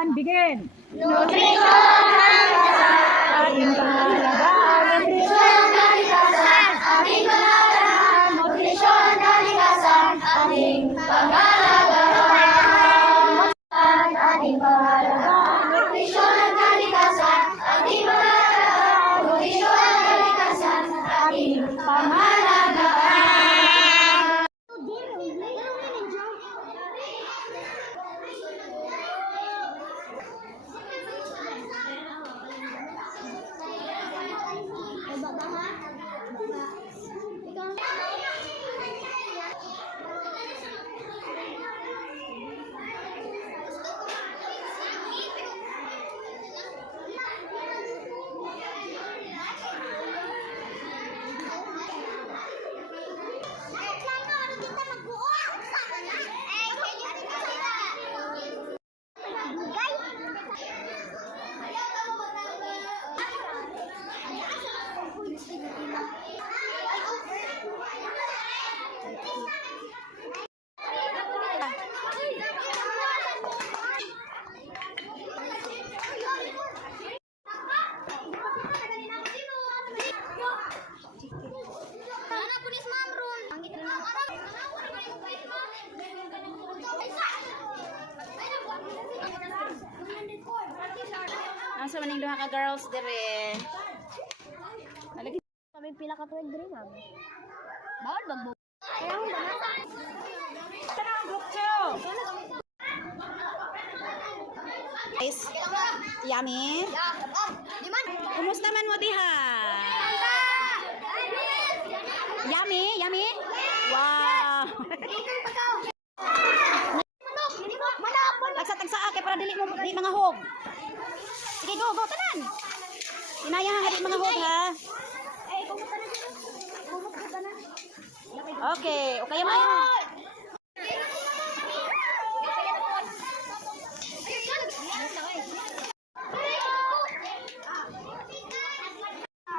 One, begin. Nutrition! Ating pangalagaan. Nutrisyon na likasan, ating pangalagaan. Nutrisyon na likasan, ating pangalagaan. Ating pangalagaan. Nutrisyon na likasan, ating pangalagaan. Nutrisyon na likasan, ating pangalagaan. Asa maning duha ka girls dire? Kami pila ka pwede rin, ma'am. Bawal magbo. Kaya ako ba? Ito na ang group 2. Guys, yummy. Kumusta man mo diha? Yummy, yummy. Wow. Tagsa kay para dili mo di mga hog. Sige, go, go, tanan. Inaya ha, di mga hog ha. Okay, okay mo.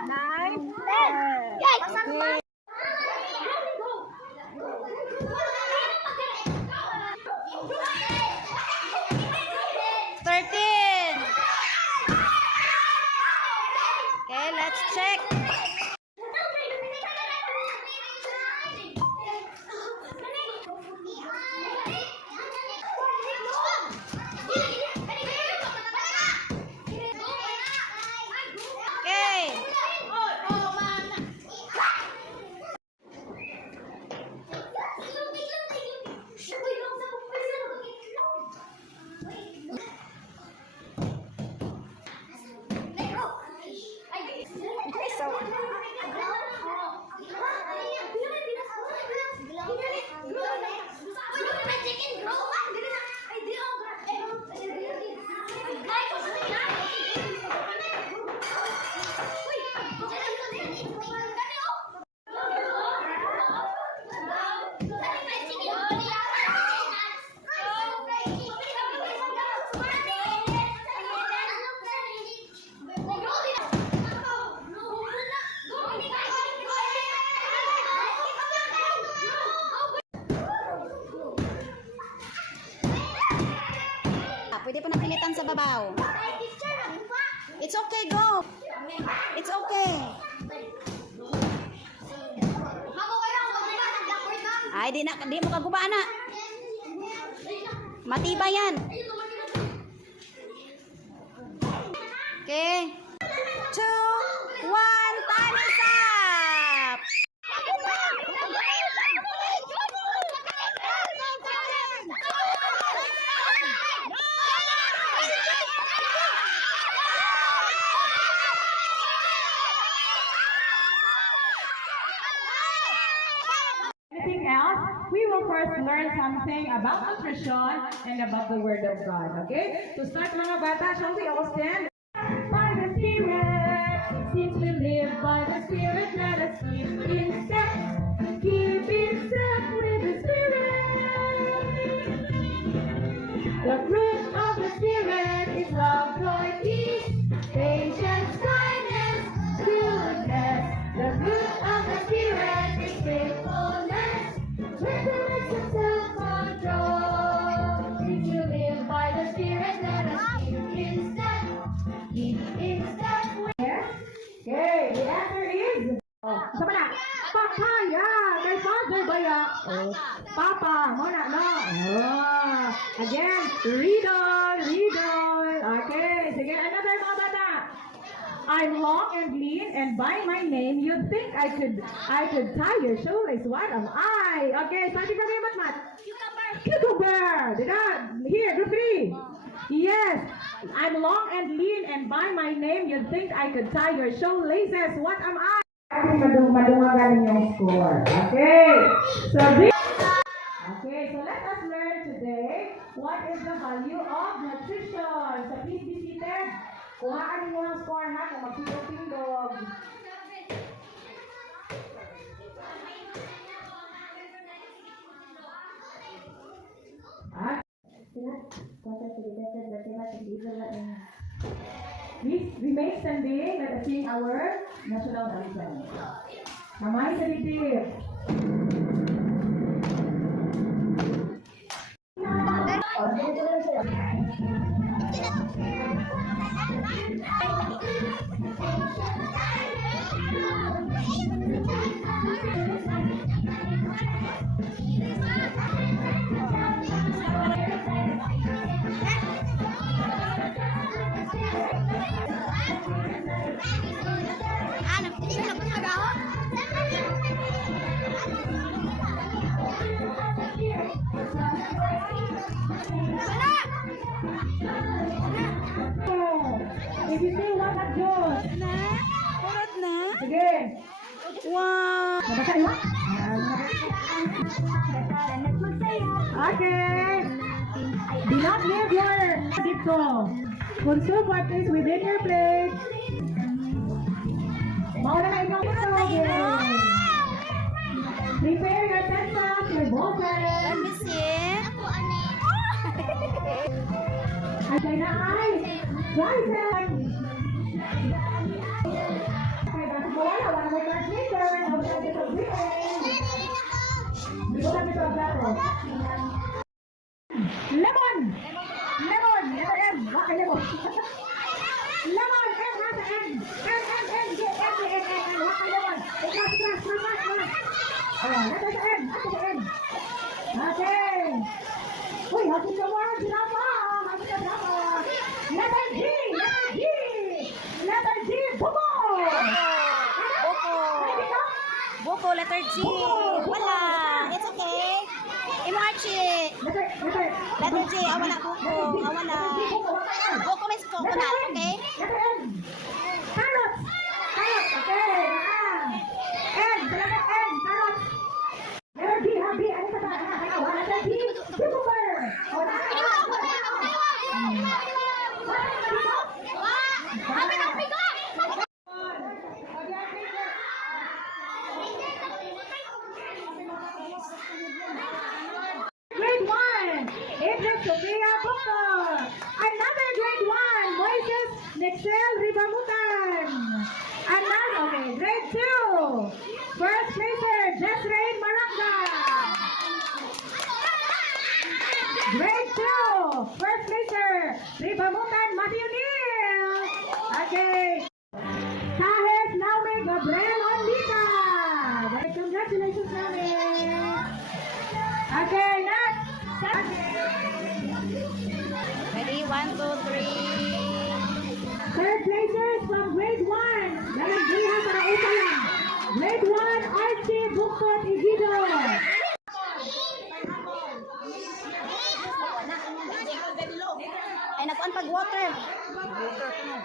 Nine. Guys! 13. Okay, let's check. Okay. Pwede pa napilitan sa babaw. It's okay, go. It's okay. Ay, di mo kaguba na. Matibay yan. Okay. 2, 1, time is up. Anything else? We will first learn something about nutrition and about the Word of God. Okay? To start, mga bata, shall we all stand? By the Spirit, since we live by the Spirit, let us keep in step. Keep in step with the Spirit. The fruit of the Spirit is love, joy, peace, patience, kindness, goodness. The fruit of the Spirit is faithfulness, gentleness, and self-control. If you live by the Spirit, let us Again, riddle, riddle. Okay, sige, another mga bata. I'm long and lean, and by my name, you'd think I could tie your shoelace. What am I? Okay, starting from here, Matmat. Cucumber. Did I? Here, group 3. Yes. I'm long and lean, and by my name, you'd think I could tie your shoelaces. What am I? Madungagan yung score. Okay. Okay, so let us learn today what is the value of nutrition. So please be seated. Kuhaan mo ang score ha kung magpindog-pindog. Please remain standing. Let us sing our national anthem. Kamay sa dibdib. If you say what a juice. Kurot na? Sige. Wow! Mabasahin mo? Okay. Do not leave your dito. Consume what is within your plate. Mauna na inyong ito. Prepare your pencils, your ball Let pen. me see. Okay na ay. Rising. Okay, bakit mo wala? Wala mo yung translator. Outside ito written. Hindi ko lang ito ang plato. Lemon! Lemon! Letter M. Bakit lemon? Lemon! M has a N. M, M, M. G, M, G, N, N, N. Bakit lemon? Class, class, class, class. Oh, letter sa M. Letter sa M. Okay. Uy, hasin ka mo. Sinapa. Hasin ka sinapa. Letter G. Letter G. Letter G. Buko. Boko. Boko, letter G. Wala. It's okay. Imo Archie. Letter G. Awa na buko. Awa na. Boko means coconut, okay? Letter N. Carrots. Carrots. Okay. N. Letter N. Carrots. Letter B. Ha, B. Ano ba? Letter B. Cucumber. O, Grade 1, Angel Sofia Bukto. Another grade 1, Moises Nexel Ribamutan. Another, okay, grade 2, first placer, Jesrain Maranga. Grade 2, first placer, Ribamutan Matthew Neal. Okay. Kahes Naume Gabriel Ondita. Congratulations, Naume. Okay, next. Ready? 1, 2, 3. Third placers from grade 1. Dalang griha para upa lang. Grade 1, Archie Buktot Igido. Ay, nakuan pag water. Water ko no.